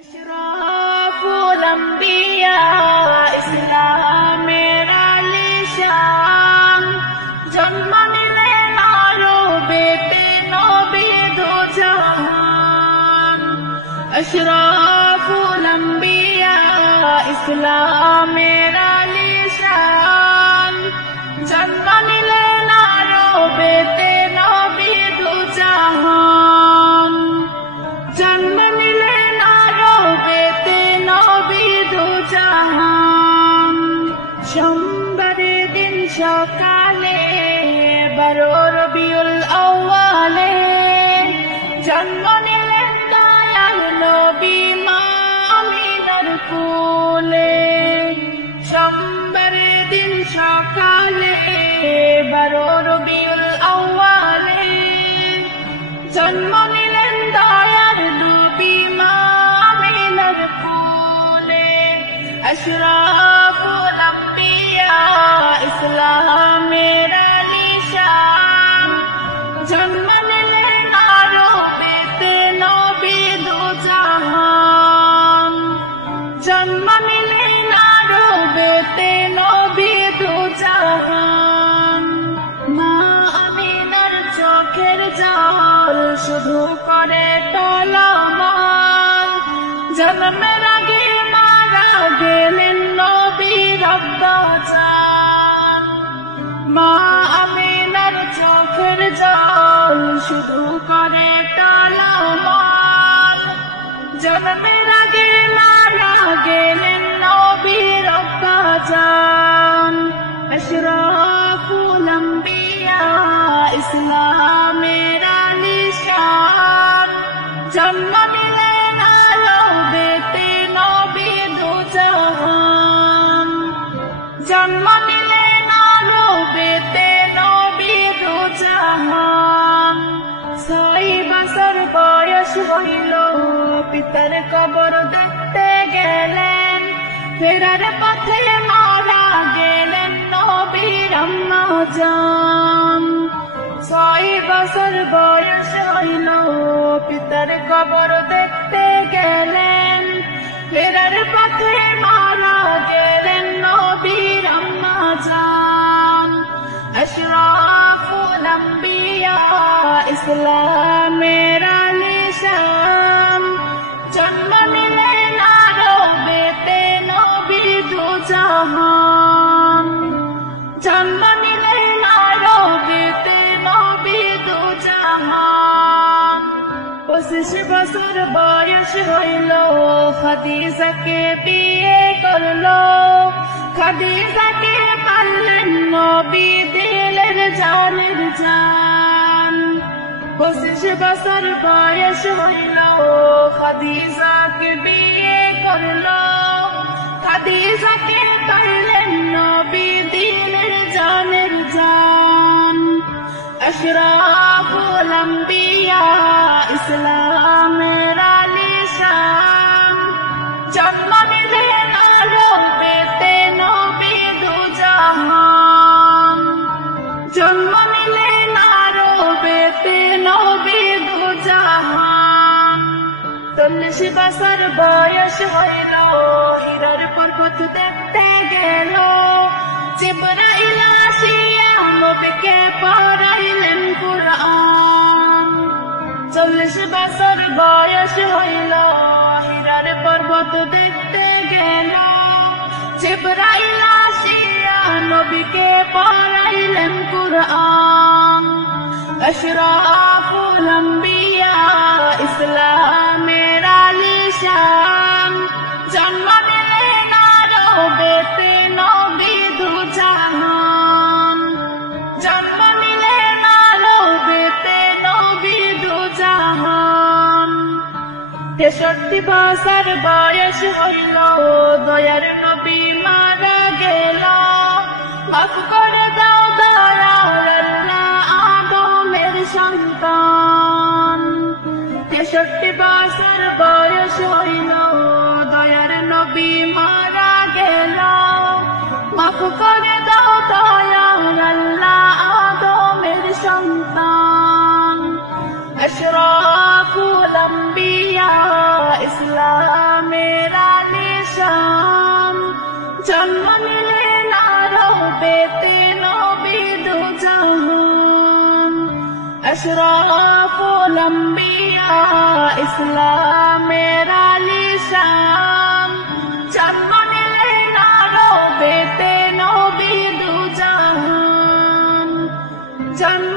अशराफुल अंबिया इस्लामेर आलिशान जन्म নিলেন আরবেতে নবী দো জাহান अशराफुल अंबिया इस्लामेर आलिशान जन्म নিলেন আরবেতে নবী দো জাহান जन्म নিলেন আরবেতে নবী দো জাহান সোমবারে দিন সকালে 12 রবিউল আউয়ালে জন্ম নিলেন দয়াল নবী মা আমিনার কোলে সোমবারে দিন সকালে 12 রবিউল আউয়ালে জন্ম নিলেন দয়াল নবী মা আমিনার কোলে अशराफुल अंबिया इस्लामेर आलिशान जन्म নিলেন আরবেতে নবী দো জাহান জন্ম নিলেন আরবেতে নবী দো জাহান মা আমিনার চোখের জল শুধু করে টলমল জন্মের আগে মারা গেলেন নবী রক্তচান মা আমিনার চোখের জল শুধু করে টলমল জন্মের আগে মারা গেলেন নবী রক্তচান अशराफुल अंबिया इस्लामेर आलिशान जन्म নিলেন আরবেতে নবী দো জাহান জন্ম নিলেন আরবেতে নবী দো জাহান 6 বছর বয়স হইল পিতার কবর দেখতে গেলেন ফেরার পথে মারা গেলেন নবীর আম্মা জান 6 বছর বয়স হইল পিতার কবর দেখতে গেলেন ফেরার পথে মারা গেলেন নবীর আম্মা জান अशराफुल अंबिया इस्लामेर आलिशान जन्म নিলেন আরবেতে নবী দো জাহান জন্ম নিলেন আরবেতে নবী দো জাহান 25 বছর বয়স হইল খাদিজাকে বিয়ে করলো খাদিজাকে পাললেন নবী দিলের জানের জান 25 বছর বয়স হইল খাদিজাকে বিয়ে করলো খাদিজাকে পাললেন নবী দিলের জানের জান अशराफुल अंबिया इस्लामेर आलिशान जन्म নিলেন আরবেতে নবী দো জাহান জন্ম নিলেন আরবেতে নবী দো জাহান 40 বছর বয়স হইল হীরার পর্বত দেখতে গেল জিবরাইল আসিয়া নবীকে পড়াইলেন কুরআন 40 বছর বয়স হইল হীরার পর্বত দেখতে গেল জিবরাইল আসিয়া নবীকে পড়াইলেন কুরআন अशराफुल अंबिया इस्लामेर आलिशान जन्म নিলেন আরবেতে নবী দো জাহান জন্ম নিলেন আরবেতে নবী দো জাহান 63 বছর বয়স হইল দয়ার নবী মারা গেল মাফ করে দাও দয়াল আল্লাহ আদমের সন্তান 63 বছর বয়স হইল দয়ার নবী মারা গেল মাফ করে দাও দয়াল আল্লাহ আদমের সন্তান अशराफुल अंबिया इस्लाम अशराफुल अंबिया इस्लामेर आली शान जन्म নিলেন আরবেতে নবী দুজাহান জন্ম